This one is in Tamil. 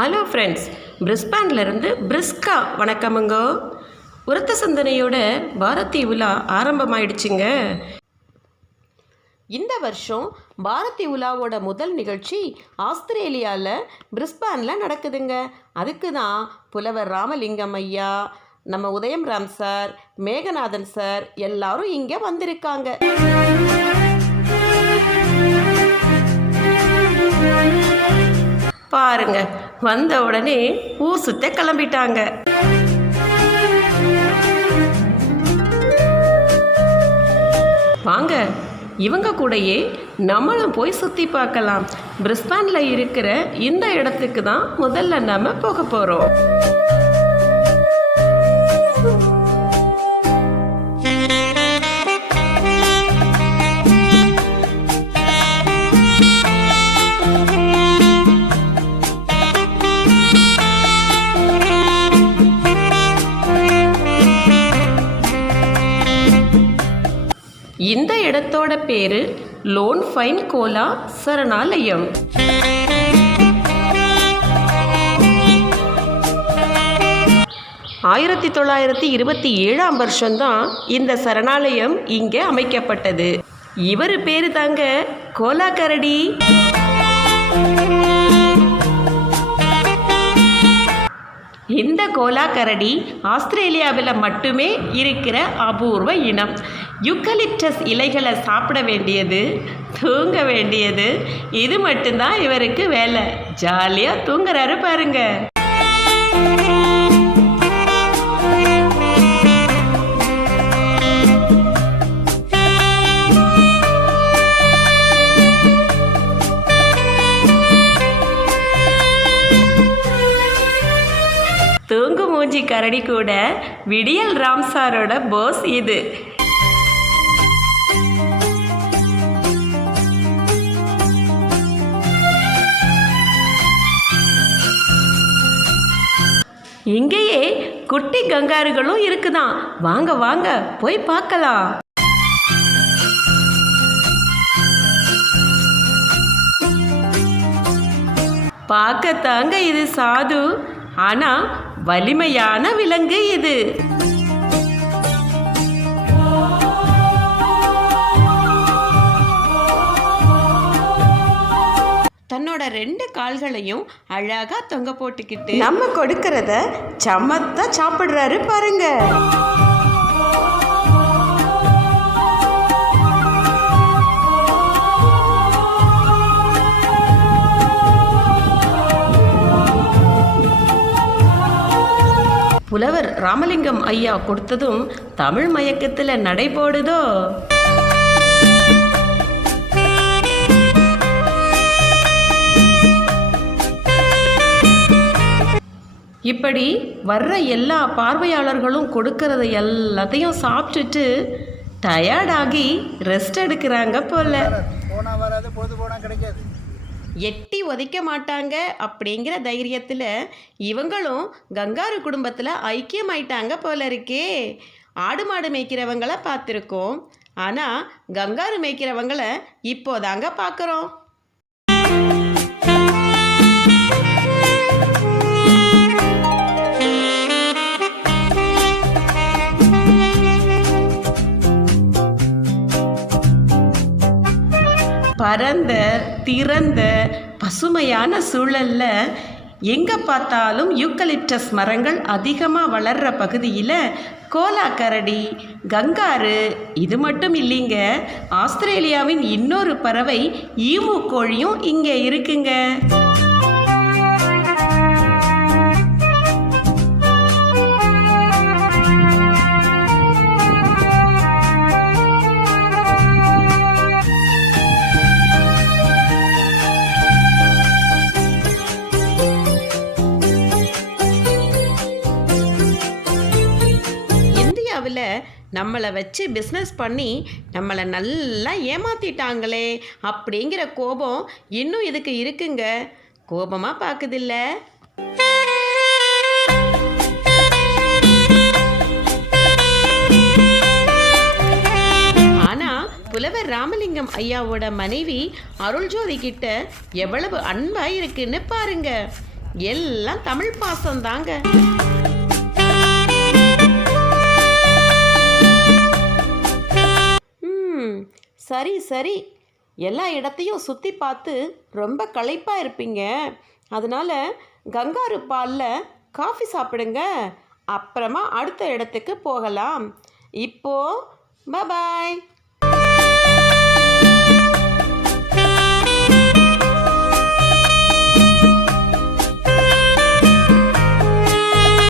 ஹலோ ஃப்ரெண்ட்ஸ், பிரிஸ்பேன்லேருந்து பிரிஸ்கா வணக்கமுங்க. உரத்த சிந்தனையோட பாரதி உலா ஆரம்பமாயிடுச்சுங்க. இந்த வருஷம் பாரதி உலாவோட முதல் நிகழ்ச்சி ஆஸ்திரேலியாவில் பிரிஸ்பேனில் நடக்குதுங்க. அதுக்கு தான் புலவர் ராமலிங்கம் ஐயா, நம்ம உதயம் ராம் சார், மேகநாதன் சார் எல்லாரும் இங்கே வந்திருக்காங்க. பாருங்க, வந்த உடனே ஊர் சுத்த கிளம்பிட்டாங்க. வாங்க, இவங்க கூடயே நம்மளும் போய் சுற்றி பார்க்கலாம். பிரிஸ்பேனில் இருக்கிற இந்த இடத்துக்கு தான் முதல்ல நம்ம போக போகிறோம். இந்த இடத்தோட பேரு லோன் ஃபைன் கோலா சரணாலயம். ஆயிரத்தி 1927 வருஷம்தான் இந்த சரணாலயம் இங்கே அமைக்கப்பட்டது. இவர் பேரு தாங்க கோலா கரடி. இந்த கோலா கரடி ஆஸ்திரேலியாவில் மட்டுமே இருக்கிற அபூர்வ இனம். யூக்கலிப்டஸ் இலைகளை சாப்பிட வேண்டியது, தூங்க வேண்டியது, இது மட்டும்தான் இவருக்கு வேலை. ஜாலியாக தூங்குறாரு பாருங்க. தூங்கு மூஞ்சி கரடி கூட விடியல் ராம் சாரோட போஸ் இது. இங்கேயே குட்டி கங்காருகளும் இருக்குதான். வாங்க வாங்க போய் பார்க்கலாம். பார்க்கத்தாங்க இது சாது, ஆனா வலிமையான விலங்கு இது. தன்னோட 2 கால்களையும் அழகா தொங்க போட்டுக்கிட்டு நம்ம கொடுக்கறத சமத்தா சாப்பிடுறாரு பாருங்க. புலவர் ராமலிங்கம் ஐயா கொடுத்ததும் தமிழ் மயக்கத்தில் நடை போடுதோ. இப்படி வர்ற எல்லா பார்வையாளர்களும் கொடுக்கறத எல்லாத்தையும் சாப்பிட்டுட்டு டயர்டாகி ரெஸ்ட் எடுக்கிறாங்க போல. எட்டி உதைக்க மாட்டாங்க அப்படிங்கிற தைரியத்தில் இவங்களும் கங்காரு குடும்பத்தில் ஐக்கியமாயிட்டாங்க போல இருக்கே. ஆடு மாடு மேய்க்கிறவங்கள பார்த்துருக்கோம், ஆனால் கங்காரு மேய்க்கிறவங்கள இப்போதாங்க பார்க்குறோம். பரந்த திறந்த பசுமையான சூழல்ல எங்கே பார்த்தாலும் யூக்கலிப்டஸ் மரங்கள் அதிகமாக வளர்கிற பகுதியில் கோலா கரடி, கங்காரு இது மட்டும் இல்லைங்க, ஆஸ்திரேலியாவின் இன்னொரு பறவை ஈமு கோழியும் இங்கே இருக்குங்க. நம்மளை வச்சு பிஸ்னஸ் பண்ணி நம்மளை நல்லா ஏமாத்திட்டாங்களே அப்படிங்கிற கோபம் இன்னும் இதுக்கு இருக்குங்க. கோபமாக பார்க்குதில்ல. ஆனால் புலவர் ராமலிங்கம் ஐயாவோட மனைவி அருள்ஜோதி கிட்ட எவ்வளவு அன்பாக இருக்குன்னு பாருங்க. எல்லாம் தமிழ் பாசம்தாங்க. சரி சரி, எல்லா இடத்தையும் சுற்றி பார்த்து ரொம்ப களைப்பாக இருப்பீங்க. அதனால் கங்காரு பாலில் காஃபி சாப்பிடுங்க. அப்புறமா அடுத்த இடத்துக்கு போகலாம். இப்போ பாய்.